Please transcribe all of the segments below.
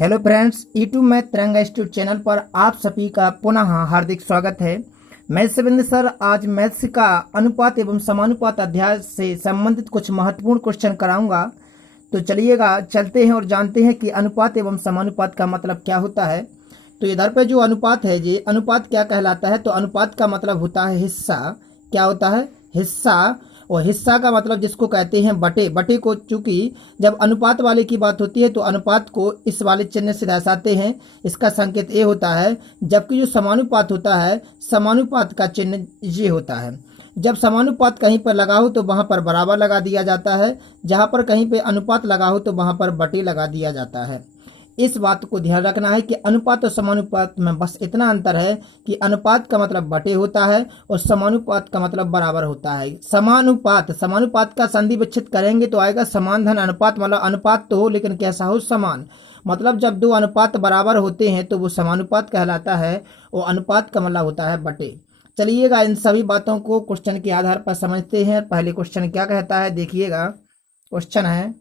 Hello friends, YouTube में तिरंगा institute channel पर आप सभी का पुनः हार्दिक स्वागत है। मैं शिवेंद्र सर आज मैथ्स का अनुपात एवं समानुपात अध्याय से संबंधित कुछ महत्वपूर्ण क्वेश्चन कराऊंगा। तो चलिएगा चलते हैं और जानते हैं कि अनुपात एवं समानुपात का मतलब क्या होता है। तो इधर पे जो अनुपात है जी, अनुपात क्या कहलाता है? तो अनुपात का मतलब होता है हिस्सा। क्या होता है? हिस्सा। और हिस्सा का मतलब जिसको कहते हैं बटे। बटे को चूंकि जब अनुपात वाले की बात होती है तो अनुपात को इस वाले चिन्ह से दर्शाते हैं, इसका संकेत ए होता है। जबकि जो समानुपात होता है, समानुपात का चिन्ह ये होता है। जब समानुपात कहीं पर लगा हो तो वहां पर बराबर लगा दिया जाता है, जहां पर कहीं पे अनुपात लगा हो तो वहां पर बटे लगा दिया जाता है। इस बात को ध्यान रखना है कि अनुपात और समानुपात में बस इतना अंतर है कि अनुपात का मतलब बटे होता है और समानुपात का मतलब बराबर होता है। समानुपात, समानुपात का संधि विच्छेद करेंगे तो आएगा समान धन अनुपात। मतलब अनुपात तो हो लेकिन कैसा हो? समान। मतलब जब दो अनुपात बराबर होते हैं तो वो समानुपात कहलाता है और अनुपात का मतलब होता है बटे। चलिएगा इन सभी बातों को क्वेश्चन के आधार पर समझते हैं। पहले क्वेश्चन क्या कहता है देखिएगा। क्वेश्चन है,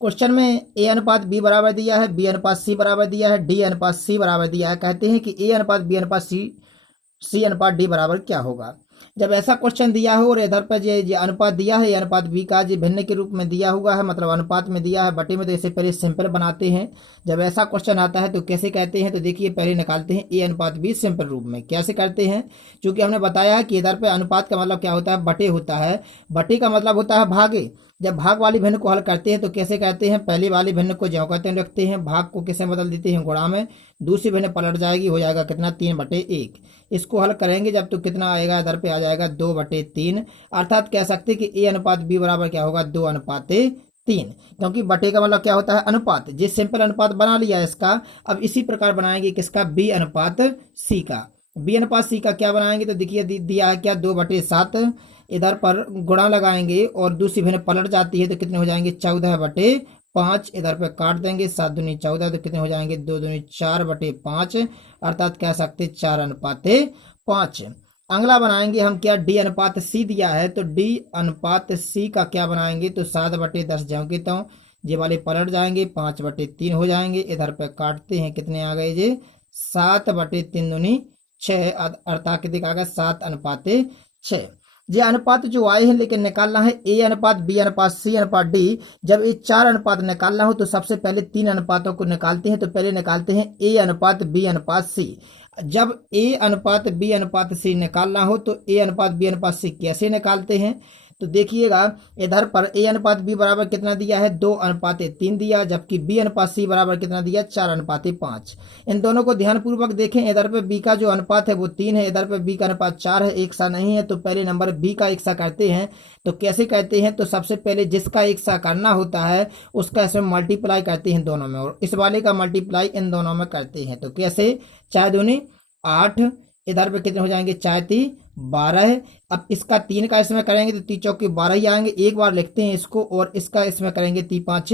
क्वेश्चन में ए अनुपात बी बराबर दिया है, बी अनुपात सी बराबर दिया है, डी अनुपात सी बराबर दिया है। कहते हैं कि ए अनुपात बी अनुपात सी अनुपात डी बराबर क्या होगा। जब ऐसा क्वेश्चन दिया हो और इधर पर ये अनुपात दिया है, ये अनुपात बी का जो भिन्न के रूप में दिया हुआ है, मतलब अनुपात में दिया है बटे में, तो इसे पहले सिंपल बनाते हैं। जब ऐसा क्वेश्चन आता है तो कैसे कहते हैं? तो देखिए पहले निकालते हैं ए अनुपात बी सिंपल रूप में। कैसे करते हैं? क्योंकि हमने बताया कि इधर पे अनुपात का मतलब क्या होता है? बटे होता है। बटे का मतलब होता है भागे। जब भाग वाली भिन्न को हल करते हैं तो कैसे करते हैं? पहली वाली भिन्न को ज्यों कहते हैं रखते हैं, भाग को किसे बदल देते हैं? गुणा में। दूसरी भिन्न पलट जाएगी, हो जाएगा कितना? 3/1। इसको हल करेंगे जब तो कितना आएगा? इधर पे आ जाएगा 2/3। अर्थात कह सकते हैं कि ए अनुपात बी बराबर क्या होगा? 2/3। क्योंकि बटे का मतलब क्या होता है? अनुपात। जिस सिंपल अनुपात बना लिया इसका, अब इसी प्रकार बनाएंगे किसका? बी अनुपात सी का। बी अनुपात सी का क्या बनाएंगे? तो देखिए दिया है क्या? 2/7। इधर पर गुणा लगाएंगे और दूसरी भिन्न पलट जाती है तो कितने हो जाएंगे? 14/5। इधर पे काट देंगे, 7 दूनी 14, तो कितने हो जाएंगे? 2 दूनी 4/5। अर्थात कह सकते 4/5। अगला बनाएंगे हम क्या? डी अनुपात सी दिया है तो डी अनुपात सी का क्या बनाएंगे? तो 7/10 ज्यों की त्यों ये वाले पलट जाएंगे, 5/3 हो जाएंगे। इधर पे काटते हैं, कितने आ गए जी? 7/3 दूनी 6। अर्थात कितने आ गया? 7/6। ये अनुपात जो आए हैं, लेकिन निकालना है ए अनुपात बी अनुपात सी अनुपात डी। जब ये 4 अनुपात निकालना हो तो सबसे पहले 3 अनुपातों को निकालते हैं। तो पहले निकालते हैं ए अनुपात बी अनुपात सी। जब ए अनुपात बी अनुपात सी निकालना हो तो ए अनुपात बी अनुपात सी कैसे निकालते हैं? तो देखिएगा इधर पर ए अनुपात बी बराबर कितना दिया है? 2/3 दिया। जबकि बी अनुपात सी बराबर कितना दिया? 4/5। इन दोनों को ध्यान पूर्वक देखें। इधर पे बी का जो अनुपात है वो 3 है, इधर पे बी का अनुपात 4 है, एक सा नहीं है। तो पहले नंबर बी का एक सा करते हैं। तो कैसे कहते हैं? तो सबसे पहले जिसका एक सा करना होता है उसका इसमें मल्टीप्लाई करते हैं दोनों में, और इस वाले का मल्टीप्लाई इन दोनों में करते हैं। तो कैसे? 4 दूनी 8। इधर पे कितने हो जाएंगे? 4 3 12। अब इसका 3 का इसमें करेंगे तो 3 चौके 12 ही आएंगे। एक बार लिखते हैं इसको, और इसका इसमें करेंगे 3 5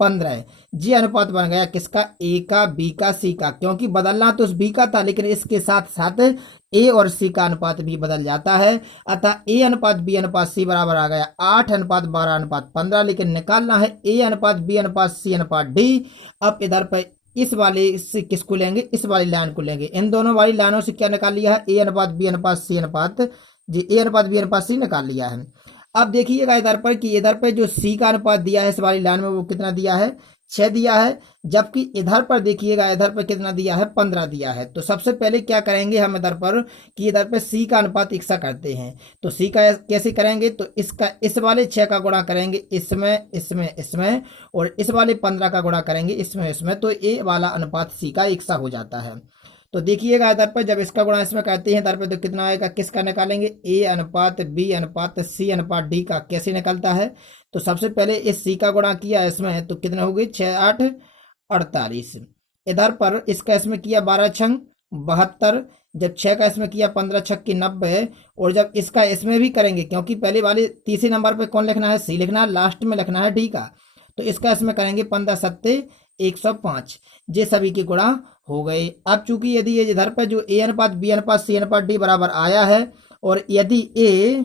15। जी अनुपात बन गया किसका? ए का, बी का, सी का। क्योंकि बदलना तो उस बी का था, लेकिन इसके साथ साथ ए और सी का अनुपात भी बदल जाता है। अतः ए अनुपात बी अनुपात सी बराबर आ गया 8:12:15। लेकिन निकालना है ए अनुपात बी अनुपात सी अनुपात डी। अब इधर पर इस वाले से किसको लेंगे? इस वाली लाइन को लेंगे। इन दोनों वाली लाइनों से क्या निकाल लिया है? ए अनुपात बी अनुपात सी अनुपात जी, ए अनुपात बी अनुपात सी निकाल लिया है। अब देखिएगा इधर पर कि इधर पर जो सी का अनुपात दिया है इस वाली लाइन में, वो कितना दिया है? 6 दिया है। जबकि इधर पर देखिएगा, इधर पर कितना दिया है? 15 दिया है। तो सबसे पहले क्या करेंगे हम इधर पर कि इधर पर सी का अनुपात इकसा करते हैं। तो सी का कैसे करेंगे? तो इसका इस वाले 6 का गुणा करेंगे इसमें इसमें इसमें, और इस वाले 15 का गुणा करेंगे इसमें इसमें, तो ए वाला अनुपात सी का इकसा हो जाता है। तो देखिएगा इधर पर जब इसका गुणा इसमें करते हैं इधर पर तो कितना आएगा? किसका निकालेंगे? ए अनुपात बी अनुपात सी अनुपात डी का। कैसे निकलता है? तो सबसे पहले इस सी का गुणा किया इसमें तो कितना हो गई? 6 8 48। इधर पर इसका इसमें किया 12 छंग 72। जब 6 का इसमें किया 15 छक्की 90। और जब इसका इसमें भी करेंगे, क्योंकि पहले वाले तीसरे नंबर पे कौन लिखना है? सी लिखना है, लास्ट में लिखना है डी का। तो इसका इसमें करेंगे 15 7 105। ये सभी के गुणा हो गए। अब चूंकि यदि ये इधर पर जो ए अनुपात बी अनुपात सी अनुपात डी बराबर आया है, और यदि ए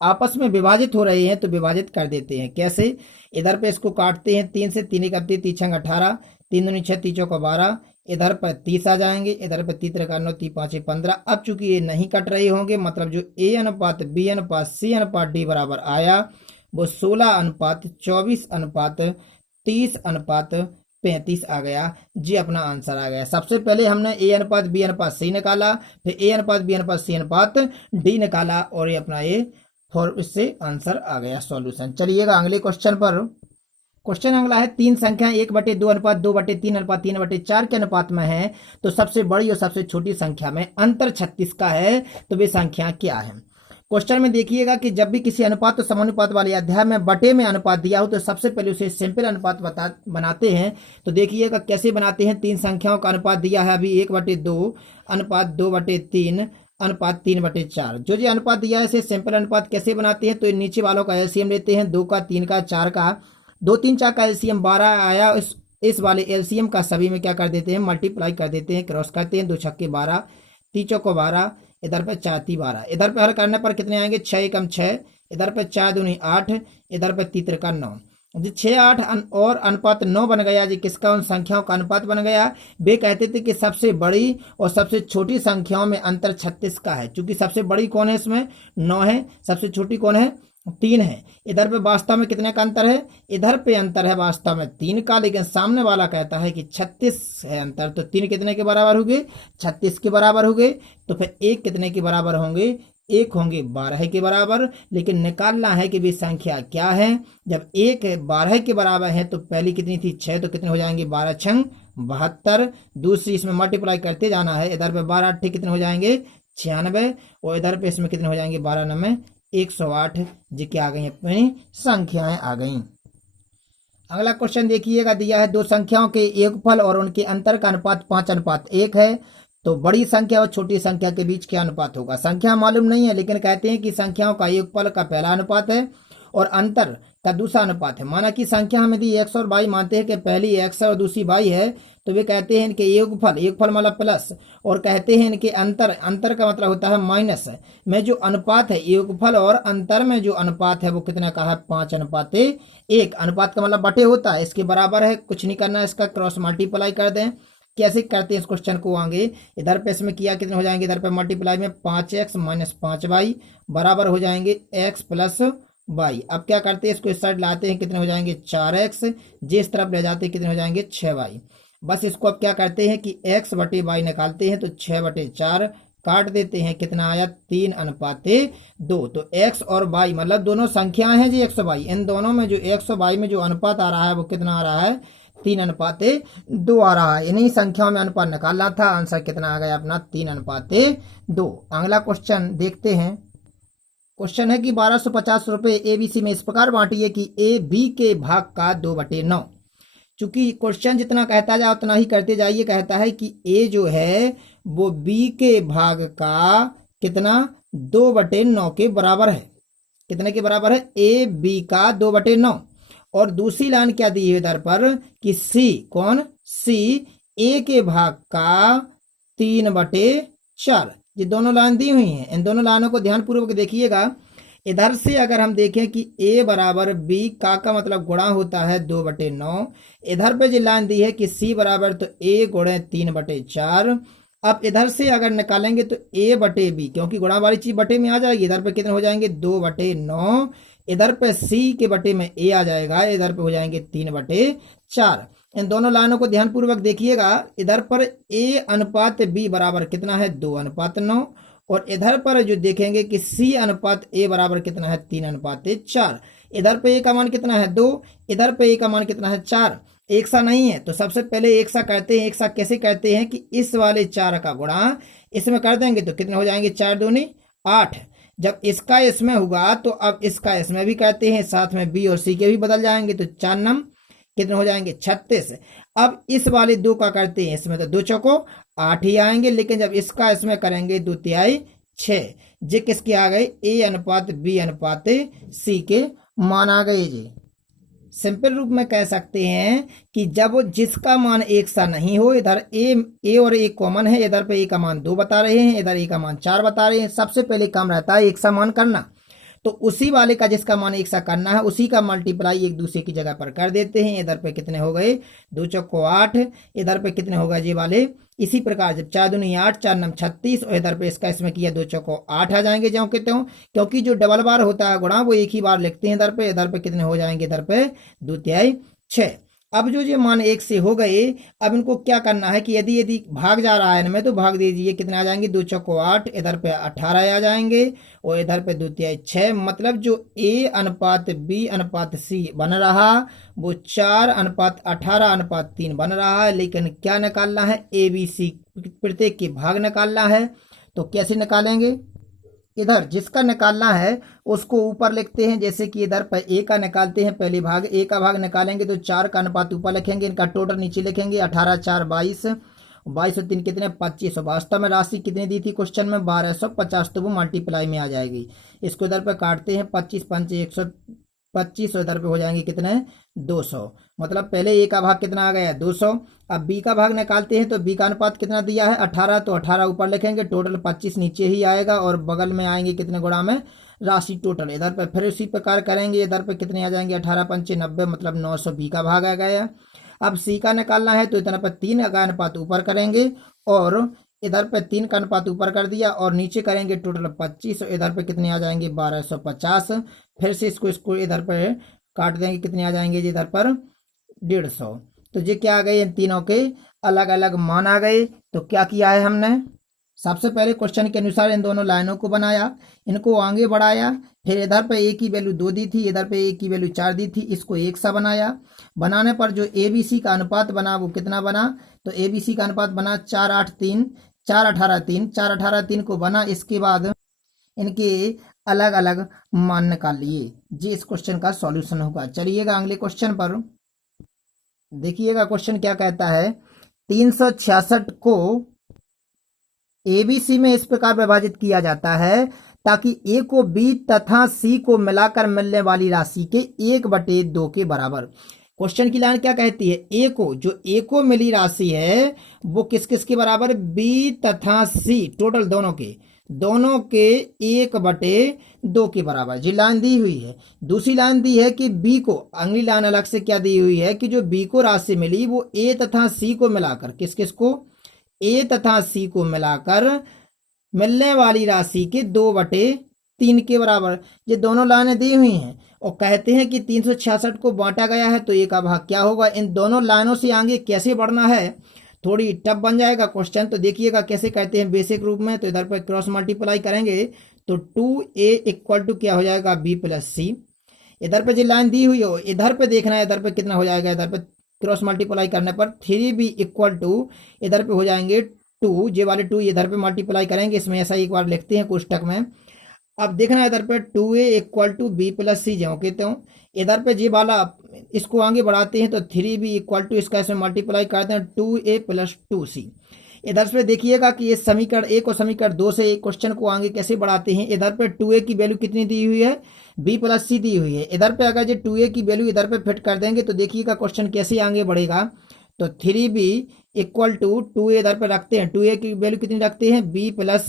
आपस में विभाजित हो रहे हैं तो विभाजित कर देते हैं। कैसे? इधर पे इसको काटते हैं, 3 से 3 31 3 18, 3 दूनी 6, 3 चौका 12, इधर पर 30 आ जाएंगे, इधर पर 3 त्रिका 9, 3 5 15। अब चूंकि ये नहीं कट रहे होंगे, मतलब जो ए अनुपात बी अनुपात सी अनुपात डी बराबर आया वो 16 अनुपात 24 अनुपात 30 अनुपात 35 आ गया जी। अपना आंसर आ गया। सबसे पहले हमने ए अनुपात बी अनुपात सी निकाला, फिर ए अनुपात बी अनुपात सी अनुपात डी निकाला, और ये अपना ये फॉर इससे आंसर आ गया सॉल्यूशन। चलिएगा अगले क्वेश्चन पर। क्वेश्चन अगला है, तीन संख्या 1/2 अनुपात 2/3 अनुपात 3/4 के अनुपात में है, तो सबसे बड़ी और सबसे छोटी संख्या में अंतर 36 का है, तो वे संख्या क्या है। क्वेश्चन में देखिएगा कि जब भी किसी अनुपात तो समानुपात वाले अध्याय में बटे में अनुपात दिया हो तो सबसे पहले उसे सिंपल अनुपात बनाते हैं। तो देखिएगा कैसे बनाते हैं। तीन संख्याओं का अनुपात दिया है अभी 1/2 अनुपात 2/3 अनुपात 3/4। जो अनुपात दिया है इसे सिंपल अनुपात कैसे बनाते हैं, तो नीचे वालों का एलसीएम लेते हैं, 2 का 3 का 4 का, 2 3 4 का एलसीएम 12 आया। इस वाले एलसीएम का सभी में क्या कर देते हैं, मल्टीप्लाई कर देते हैं, क्रॉस करते हैं। 2 छक्के 12, 3 चौको 12, इधर पे 4 3 12। इधर पे हल करने पर कितने आएंगे, 6 एकम 6, इधर पे 4 दूनी 8, इधर पे 3 त्रिका 9 जी। 6 8 और अनुपात 9 बन गया जी। किसका, उन संख्याओं का अनुपात बन गया। वे कहते थे कि सबसे बड़ी और सबसे छोटी संख्याओं में अंतर 36 का है। चूंकि सबसे बड़ी कौन है, इसमें 9 है, सबसे छोटी कौन है, 3 है। इधर पे वास्तव में कितने का अंतर है, इधर पे अंतर है वास्तव में 3 का, लेकिन सामने वाला कहता है कि 36 है अंतर। तो 3 कितने के बराबर हो गए, 36 के बराबर हो गए। तो फिर 1 कितने के बराबर होंगे, 1 होंगे 12 के बराबर। लेकिन निकालना है कि भी संख्या क्या है। जब 1 12 के बराबर है तो पहली कितनी थी, 6, तो कितने हो जाएंगे, 12 छंग 72। दूसरी इसमें मल्टीप्लाई करते जाना है, इधर पे 12 8 कितने हो जाएंगे, 96, और इधर पे इसमें कितने हो जाएंगे, 12 9 108 जी। क्या आ गई, अपनी संख्याएं आ गई। अगला क्वेश्चन देखिएगा, दिया है दो संख्याओं के योगफल और उनके अंतर का अनुपात 5:1 है, तो बड़ी संख्या और छोटी संख्या के बीच क्या अनुपात होगा। संख्या मालूम नहीं है, लेकिन कहते हैं कि संख्याओं का योगफल का पहला अनुपात है और अंतर का दूसरा अनुपात है। माना कि संख्या हमें दी x और y, मानते हैं कि पहली x और दूसरी y है, तो वे कहते हैं इनके योगफल मतलब प्लस, और कहते हैं इनके अंतर का मतलब होता है माइनस में जो अनुपात है। योगफल और अंतर में जो अनुपात है वो कितना का है, 5:1। अनुपात का मतलब बटे होता है, इसके बराबर है, कुछ नहीं करना, इसका क्रॉस मल्टीप्लाई कर दें। कैसे करते हैं इस क्वेश्चन को आगे, इधर पे इसमें किया कितने हो जाएंगे, इधर पे मल्टीप्लाई में 5x - 5y बराबर हो जाएंगे x + y। अब क्या करते हैं, इसको इस साइड लाते हैं, कितने हो जाएंगे 4x, जिस तरफ ले जाते हैं कितने हो जाएंगे 6y। बस इसको अब क्या करते हैं कि x/y निकालते हैं, तो 6/4 काट देते हैं, कितना आया 3:2। तो x और y मतलब दोनों संख्याएं हैं जी, x और y, इन दोनों में जो x और y में जो अनुपात आ रहा है वो कितना आ रहा है, 3:2 आ रहा है। इन्हीं संख्याओं में अनुपात निकालना था, आंसर कितना आ गया अपना 3:2। अगला क्वेश्चन देखते हैं। क्वेश्चन है कि 1250 रुपए ABC में इस प्रकार बांटिए कि ए बी के भाग का 2/9। चूंकि क्वेश्चन जितना कहता जाए उतना ही करते जाइए। कहता है कि ए जो है वो बी के भाग का कितना, 2/9 के बराबर है। कितने के बराबर है, ए बी का 2/9। और दूसरी लाइन क्या दी है इधर पर कि सी, कौन, सी ए के भाग का 3/4। ये दोनों लाइन दी हुई हैं, इन दोनों लाइनों को ध्यान पूर्वक देखिएगा। इधर से अगर हम देखें कि a बराबर b का मतलब गुणा होता है 2/9। इधर पे जो लाइन दी है कि c बराबर तो a गुणे 3/4। अब इधर से अगर निकालेंगे तो a/b, क्योंकि गुणा वाली चीज बटे में आ जाएगी, इधर पे कितने हो जाएंगे 2/9। इधर पे c के बटे में a आ जाएगा, इधर पे हो जाएंगे 3/4। इन दोनों लाइनों को ध्यान पूर्वक देखिएगा। इधर पर a/b बराबर कितना है, 2:9, और इधर पर जो देखेंगे कि c/a बराबर कितना है, 3:4। इधर पे a का मान कितना है, 2, इधर पे a का मान कितना है, 4। एक सा नहीं है, तो सबसे पहले एक सा करते हैं। एक सा कैसे करते हैं कि इस वाले 4 का गुणा इसमें कर देंगे तो कितने हो जाएंगे, 4 दूनी 8। जब इसका इसमें होगा तो अब इसका इसमें भी करते हैं, साथ में b और c के भी बदल जाएंगे, तो 4 नम कितने हो जाएंगे, 36। अब इस वाले 2 का करते हैं, इसमें तो 2 चौको 8 ही आएंगे, लेकिन जब इसका इसमें करेंगे 2 तिहाई 6। जे किसके आ गए, a/b/c के मान आ गए जी। सिंपल रूप में कह सकते हैं कि जब जिसका मान एक सा नहीं हो, इधर a और a कॉमन है, इधर पे a का मान 2 बता रहे हैं, इधर a का मान 4 बता रहे हैं, सबसे पहले काम रहता है एक सा मान करना। तो उसी वाले का जिसका मान 1 सा करना है उसी का मल्टीप्लाई एक दूसरे की जगह पर कर देते हैं। इधर पे कितने हो गए, 2 चौको 8, इधर पे कितने होगा जी वाले, इसी प्रकार जब 4 दूनी 8, 4 नम 36, और इधर पे इसका इसमें किया 2 चौको 8 आ जाएंगे ज्यों कहते हो, क्योंकि जो डबल बार होता है गुणा वो एक ही बार लिखते हैं। इधर पे कितने हो जाएंगे, इधर पे 2 तिहाई 6। अब जो ये मान 1 से हो गए, अब इनको क्या करना है कि यदि यदि भाग जा रहा है इनमें तो भाग दीजिए, कितने आ जाएंगे, 2 चौको 8, इधर पे 18 आ जाएंगे, और इधर पे 2 तिहाई 6। मतलब जो A अनुपात B अनुपात C बन रहा वो 4 अनुपात 18 अनुपात 3 बन रहा है। लेकिन क्या निकालना है, ABC प्रत्येक के भाग निकालना है। तो कैसे निकालेंगे, इधर जिसका निकालना है उसको ऊपर लिखते हैं, जैसे कि इधर पर ए का निकालते हैं, पहले भाग ए का भाग निकालेंगे तो 4 का अनुपात ऊपर लिखेंगे, इनका टोटल नीचे लिखेंगे, 18 4 22, 22 और 3 कितने 25। वास्तव में राशि कितनी दी थी क्वेश्चन में, 1250, तो वो मल्टीप्लाई में आ जाएगी। इसको इधर पर काटते हैं, 25 5 125, और इधर पे हो जाएंगे कितने 200। मतलब पहले ए का भाग कितना आ गया, 200। अब बी का भाग निकालते हैं तो बी का अनुपात कितना दिया है, 18, तो 18 ऊपर लिखेंगे, टोटल 25 नीचे ही आएगा, और बगल में आएंगे कितने गुणा में राशि टोटल। इधर पर फिर उसी प्रकार करेंगे, इधर पे कितने आ जाएंगे, 18 पंचे 90, मतलब 900 बी का भाग आ गया। अब सी का निकालना है तो इधर पर 3 का अनुपात ऊपर करेंगे, और इधर पे 3 का अनुपात ऊपर कर दिया, और नीचे करेंगे टोटल 25, और इधर पे कितने आ जाएंगे 1250। फिर से इसको इधर पर काट देंगे, कितने आ जाएंगे जी इधर पर 150। तो ये क्या आ गए, इन तीनों के अलग अलग मान आ गए। तो क्या किया है हमने, सबसे पहले क्वेश्चन के अनुसार इन दोनों लाइनों को बनाया, इनको आगे बढ़ाया, फिर इधर पे ए की वैल्यू 2 दी थी, इधर पे ए की वैल्यू 4 दी थी, इसको एक सा बनाया। बनाने पर जो ABC का अनुपात बना वो कितना बना, तो ABC का अनुपात बना 4 8 3, 4 18 3, 4 18 3 को बना। इसके बाद इनके अलग अलग मान निकाल लिए, जी इस क्वेश्चन का सॉल्यूशन होगा। चलिएगा अगले क्वेश्चन पर, देखिएगा क्वेश्चन क्या कहता है, 366 को ABC में इस प्रकार विभाजित किया जाता है ताकि A को B तथा C को मिलाकर मिलने वाली राशि के 1/2 के बराबर। क्वेश्चन की लाइन क्या कहती है, A को मिली राशि है वो किस किस के बराबर, B तथा C, टोटल दोनों के 1/2 के बराबर। जी लाइन दी हुई है। दूसरी लाइन दी है कि B को, अगली लाइन अलग से क्या दी हुई है कि जो B को राशि मिली वो A तथा C को मिलाकर, किस किस को, A तथा C को मिलाकर मिलने वाली राशि के 2/3 के बराबर। ये दोनों लाइनें दी हुई हैं, और कहते हैं कि 366 को बांटा गया है तो ए का भाग क्या होगा। इन दोनों लाइनों से आगे कैसे बढ़ना है, थोड़ी टफ बन जाएगा क्वेश्चन, तो देखिएगा कैसे कहते हैं बेसिक रूप में। तो इधर पर क्रॉस मल्टीप्लाई करेंगे तो 2A इक्वल टू क्या हो जाएगा, B प्लस C। इधर पे जो लाइन दी हुई हो इधर पे देखना है, इधर पे कितना हो जाएगा, इधर पे क्रॉस मल्टीप्लाई करने पर 3B इक्वल टू, इधर पे हो जाएंगे 2, जे वाले 2 इधर पे मल्टीप्लाई करेंगे, इसमें ऐसा एक बार लिखते हैं कोष्टक में। अब देखना है इधर पे 2A equal to B plus C जो कहते हो, इधर पे जे वाला इसको आगे बढ़ाते हैं तो 3B इक्वल टू, इसका इसमें मल्टीप्लाई करते हैं 2A प्लस 2C। इधर से देखिएगा कि ये समीकरण 1 और समीकरण 2 से क्वेश्चन को आगे कैसे बढ़ाते हैं। इधर पे 2A की वैल्यू कितनी दी हुई है, B प्लस C दी हुई है। इधर पे अगर ये 2A की वैल्यू इधर पे फिट कर देंगे तो देखिएगा क्वेश्चन कैसे आगे बढ़ेगा। तो 3B इक्वल टू 2A इधर पे रखते हैं, 2A की वैल्यू कितनी रखते हैं, B प्लस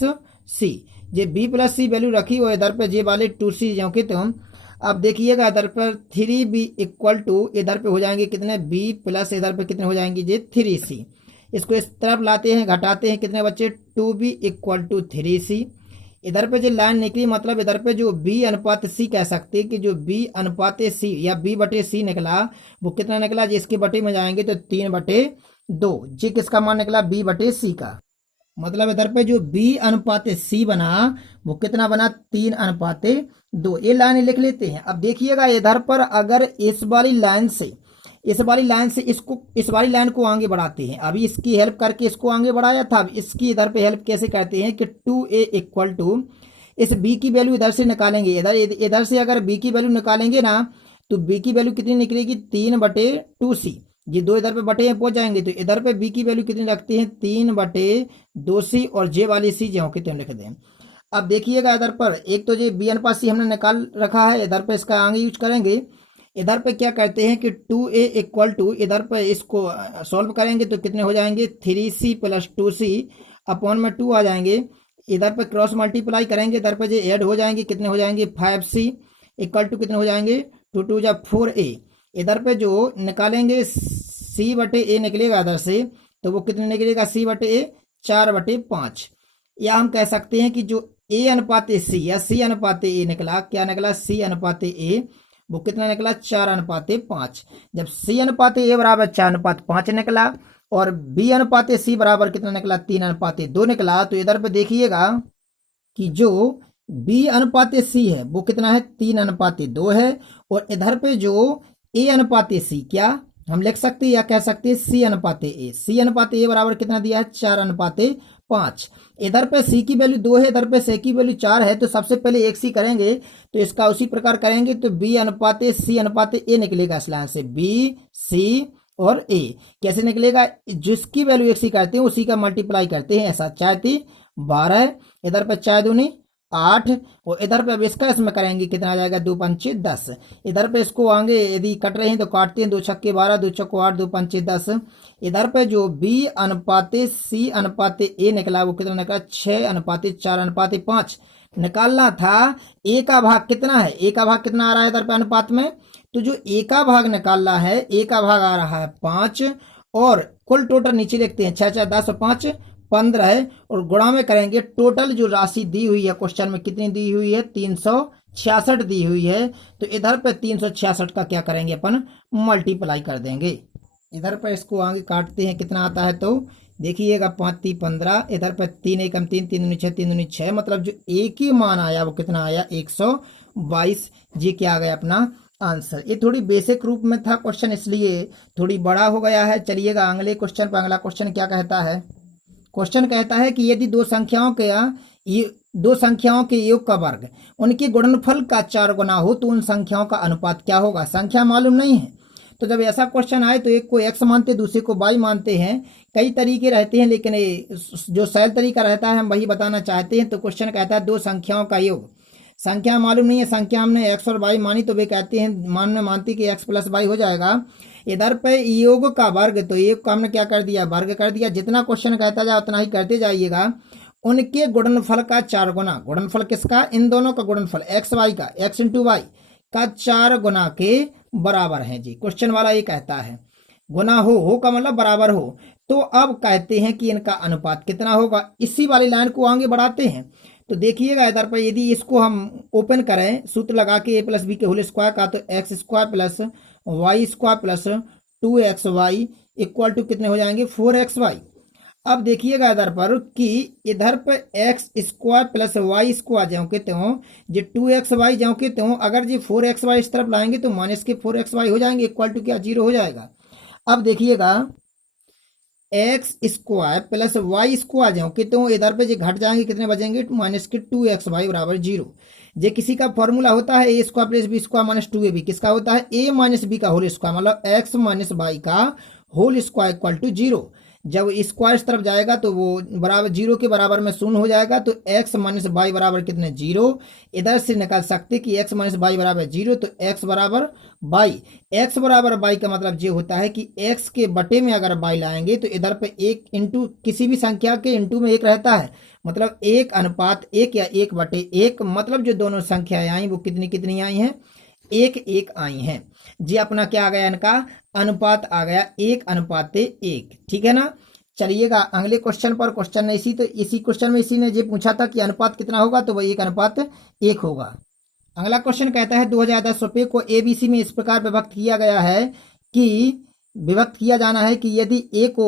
C। ये B प्लस C वैल्यू रखी और इधर पे जे वाले 2C जो कि तुम, अब देखिएगा इधर पर 3B इक्वल टू, इधर पे हो जाएंगे कितने, B प्लस इधर पे कितने हो जाएंगे ये 3C। इसको इस तरफ लाते हैं, घटाते हैं, कितने बच्चे 2B इक्वल टू 3C। इधर पे जो लाइन निकली मतलब इधर पे जो B अनुपात C कह सकते हैं कि जो B अनुपात C या B/C निकला वो कितना निकला, जिसके बटे में जाएंगे तो 3/2। जी किसका मान निकला, B/C का। मतलब इधर पे जो B अनुपात C बना वो कितना बना, 3/2। ये लाइन लिख लेते हैं। अब देखिएगा इधर पर अगर इस वाली लाइन से इस वाली लाइन को आगे बढ़ाते हैं, अभी इसकी हेल्प करके इसको आगे बढ़ाया था, अब इसकी इधर पे हेल्प कैसे करते हैं कि 2A इक्वल टू, इस B की वैल्यू इधर से निकालेंगे, इधर से अगर B की वैल्यू निकालेंगे ना तो B की वैल्यू कितनी निकलेगी, 3/2C। ये 2 इधर पे बटे में पहुंच जाएंगे तो इधर पे B की वैल्यू कितनी रखते हैं, 3/2C, और जे वाली C जो कितने लिख दें। अब देखिएगा इधर पर एक तो ये B अनुपात C हमने निकाल रखा है, इधर पे इसका आगे यूज करेंगे। इधर पे क्या करते हैं कि 2A इक्वल टू, इधर पे इसको सॉल्व करेंगे तो कितने हो जाएंगे, 3C प्लस 2C अपॉन में 2 आ जाएंगे। इधर पे क्रॉस मल्टीप्लाई करेंगे, इधर पे जो ऐड हो जाएंगे कितने हो जाएंगे 5c इक्वल टू कितने हो जाएंगे 2 2 जा 4a। इधर पे जो निकालेंगे c बटे a निकलेगा इधर से, तो वो कितने निकलेगा c बटे a 4/5। या हम कह सकते हैं कि जो a अनुपात c या c अनुपात a निकला, क्या निकला c अनुपात a, वो कितना निकला 4/5। जब c अनुपात a बराबर 4/5 निकला और b अनुपात c बराबर कितना निकला 3/2 निकला, तो इधर पे देखिएगा कि जो b अनुपात c है वो कितना है 3/2 है, और इधर पे जो a अनुपात c क्या हम लिख सकते हैं या कह सकते हैं c अनुपात a बराबर कितना दिया है 4/5। इधर पे c की वैल्यू 2 है, इधर पे c की वैल्यू 4 है, तो सबसे पहले एक c करेंगे, तो इसका उसी प्रकार करेंगे तो b अनुपात c अनुपात a निकलेगा इस लाइन से b c और a। कैसे निकलेगा, जिसकी वैल्यू एक सी करते हैं उसी का मल्टीप्लाई करते हैं, ऐसा 4 12, इधर पर 4 दूनी 8, और इधर पे अब इसका इसमें करेंगे कितना आ जाएगा 2 5 10। इधर पे इसको आगे यदि कट रहे हैं तो काटते हैं, 2 छक्के 12 2 चौको 8 2 5 10। इधर पे जो b अनुपात c अनुपात a निकला वो कितना निकला 6/4/5 निकालना था। a का भाग कितना है, a का भाग कितना आ रहा है इधर पे अनुपात में, तो जो a का भाग निकालना है a का भाग आ रहा है 5, और कुल टोटल नीचे लिखते हैं 6 4 10 और 5 15 है, और गुणा में करेंगे टोटल जो राशि दी हुई है क्वेश्चन में कितनी दी हुई है 366 दी हुई है, तो इधर पे 366 का क्या करेंगे अपन मल्टीप्लाई कर देंगे। इधर पर इसको आगे काटते हैं कितना आता है, तो देखिएगा 5 3 15, इधर पर 3 1 3 3 दूनी 6 3 दूनी 6, मतलब जो एक ही मान आया वो कितना आया 122। जी क्या आ गया अपना आंसर। ये थोड़ी बेसिक रूप में था क्वेश्चन इसलिए थोड़ी बड़ा हो गया है। चलिएगा अगले क्वेश्चन पर। अगला क्वेश्चन क्या कहता है, क्वेश्चन कहता है कि यदि दो संख्याओं के योग का वर्ग उनके गुणनफल का 4 गुना हो तो उन संख्याओं का अनुपात क्या होगा। संख्या मालूम नहीं है, तो जब ऐसा क्वेश्चन आए तो एक को x मानते दूसरे को y मानते हैं। कई तरीके रहते हैं, लेकिन जो सरल तरीका रहता है हम वही बताना चाहते हैं। तो क्वेश्चन कहता है दो संख्याओं का योग, संख्या मालूम नहीं है, संख्या हमने x और y मानी तो वे कहते हैं मानती कि x + y हो जाएगा। इधर पे योग का वर्ग, तो योग का हमने क्या कर दिया वर्ग कर दिया। जितना क्वेश्चन कहता जाए उतना ही करते जाइएगा। उनके गुणनफल का 4 गुना, गुणनफल किसका, इन दोनों का गुणनफल x y का, x × y का 4 गुना के बराबर है। जी क्वेश्चन वाला ये कहता है गुना हो का मतलब बराबर हो, तो अब कहते हैं कि इनका अनुपात कितना होगा। इसी वाली लाइन को आगे बढ़ाते हैं, तो देखिएगा इधर पर यदि इसको हम ओपन करें सूत्र लगा के a + b के होल स्क्वायर का, तो x² + y² + 2xy equal to कितने हो जाएंगे 4xy। अब देखिएगा इधर पर कि इधर पर x² + y² ज्यों के त्यों, जो 2xy ज्यों के त्यों, अगर जी 4xy इस तरफ लाएंगे तो माइनस के 4xy हो जाएंगे, इक्वल टू क्या 0 हो जाएगा। अब देखिएगा x² + y² ज्यों के त्यों, इधर पे जो घट जाएंगे कितने बचेंगे माइनस के 2xy = 0। जे किसी का फॉर्मूला होता है a² + b² - 2ab, किसका होता है a - b का होल स्क्वायर, मतलब x - y का होल स्क्वायर इक्वल टू 0। जब स्क्वायर इस तरफ जाएगा तो वो बराबर 0 के बराबर में शून्य हो जाएगा, तो x - y बराबर कितने 0। इधर से निकाल सकते कि x - y बराबर 0, तो x बराबर y, x बराबर y का मतलब ये होता है कि x के बटे में अगर y लाएंगे तो इधर पे 1 इंटू किसी भी संख्या के इंटू में 1 रहता है, मतलब 1/1 या 1/1, मतलब जो दोनों संख्याएं आई वो कितनी कितनी आई हैं 1 1 आई हैं। जी अपना क्या आ गया, इनका अनुपात आ गया 1/1। ठीक है ना। चलिएगा अगले क्वेश्चन पर। क्वेश्चन ने इसी क्वेश्चन में इसी ने ये पूछा था कि अनुपात कितना होगा, तो वही 1/1 होगा। अगला क्वेश्चन कहता है 2010 रुपये को ABC में इस प्रकार विभक्त किया गया है कि विभक्त किया जाना है कि यदि A को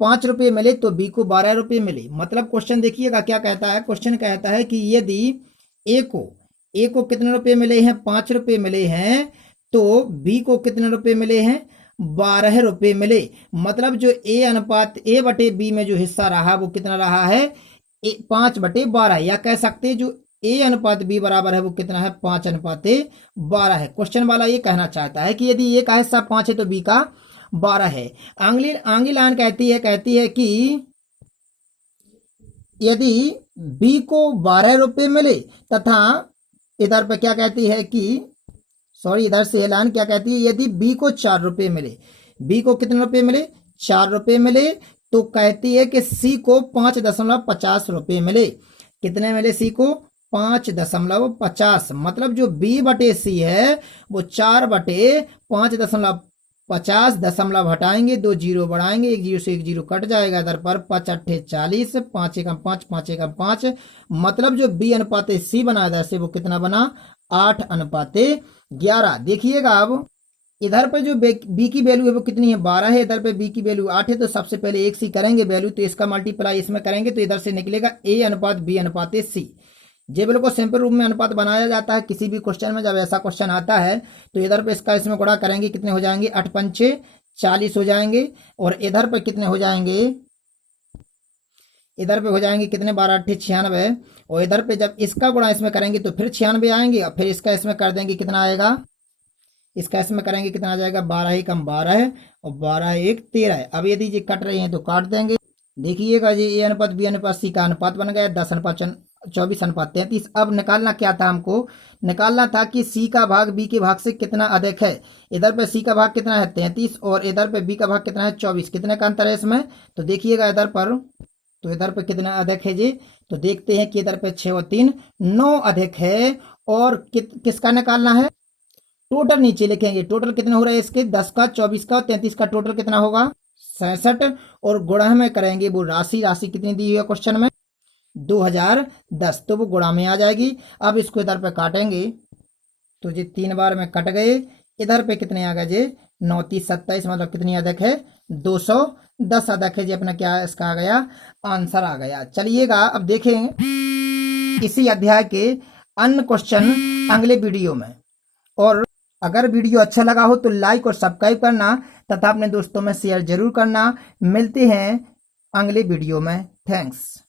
5 रुपये मिले तो B को 12 रुपये मिले। मतलब क्वेश्चन देखिएगा क्या कहता है, क्वेश्चन कहता है कि यदि A को कितने रुपये मिले हैं 5 रुपये मिले हैं, तो B को कितने रुपये मिले हैं 12 रुपये मिले। मतलब जो A/B में जो हिस्सा रहा वो कितना रहा है 5/12, या कह सकते हैं जो A/B बराबर है वो कितना है 5/12 है। क्वेश्चन वाला ये कहना चाहता है कि यदि A का हिस्सा 5 है तो B का 12 है। आंगी लाइन कहती है कि यदि B को 12 रुपये मिले तथा इधर पे क्या कहती है कि इधर से लाइन क्या कहती है, यदि B को 4 रुपये मिले, B को कितने रुपये मिले 4 रुपये मिले, तो कहती है कि C को 5.50 रुपये मिले। कितने मिले सी को? 5.50। मतलब जो बी बटे सी है वो 4/5.50 दशमलव हटाएंगे, 2 जीरो बढ़ाएंगे, 1 जीरो से 1 जीरो कट जाएगा। इधर पर 5 अट्ठे 40, 5 एकम 5, 5 एकम 5। मतलब जो बी अनुपाते सी बना इधर से वो कितना बना? 8:11। देखिएगा अब इधर पे जो बी की वैल्यू है वो कितनी है? 12 है। इधर पे बी की वैल्यू 8 है। तो सबसे पहले एक सी करेंगे वैल्यू, तो इसका मल्टीप्लाई इसमें करेंगे तो इधर से निकलेगा ए अनुपात बी अनुपात सी। जेबल को सिंपल रूप में अनुपात बनाया जाता है किसी भी क्वेश्चन में। जब ऐसा क्वेश्चन आता है तो इधर पे इसका इसमें गुणा करेंगे, कितने हो जाएंगे? 8 पंचे 40 हो जाएंगे। और इधर पे कितने हो जाएंगे? इधर पे हो जाएंगे कितने? 12 अट्ठे 96। और इधर पे जब इसका गुणा इसमें करेंगे तो फिर 96 आएंगे। और फिर इसका इसमें कर देंगे, कितना आएगा? इसका इसमें करेंगे कितना आ जाएगा? 12 एकम 12 है और 12 एक 13 है। अब यदि ये कट रही हैं तो काट देंगे। देखिएगा जी ए अनुपात बी अनुपात सी का अनुपात बन गया 10:24:33। अब निकालना क्या था हमको? निकालना था कि सी का भाग बी के भाग से कितना अधिक है। इधर पे सी का भाग कितना है? 33। और इधर पे बी का भाग कितना है? 24। कितने का अंतर है इसमें? तो देखिएगा इधर पर, तो इधर पे कितना अधिक है जी? तो देखते हैं कि इधर पे 6 और 3 9 अधिक है। और किसका निकालना है? टोटल नीचे लिखेंगे। टोटल कितने हो रहे हैं इसके? 10 का, 24 का और 33 का टोटल कितना होगा? 66। और गुणा में करेंगे वो राशि कितनी दी हुई है क्वेश्चन में? 2010। तो वो गुणा में आ जाएगी। अब इसको इधर पे काटेंगे तो जी 3 बार में कट गए। इधर पे कितने आ गए जी? 9 30 27। मतलब कितनी अधिक है? 210 अधिक है जी। अपना क्या इसका आ गया? आंसर आ गया। चलिएगा अब देखें इसी अध्याय के अन्य क्वेश्चन अगले वीडियो में। और अगर वीडियो अच्छा लगा हो तो लाइक और सब्सक्राइब करना तथा अपने दोस्तों में शेयर जरूर करना। मिलते हैं अगले वीडियो में। थैंक्स।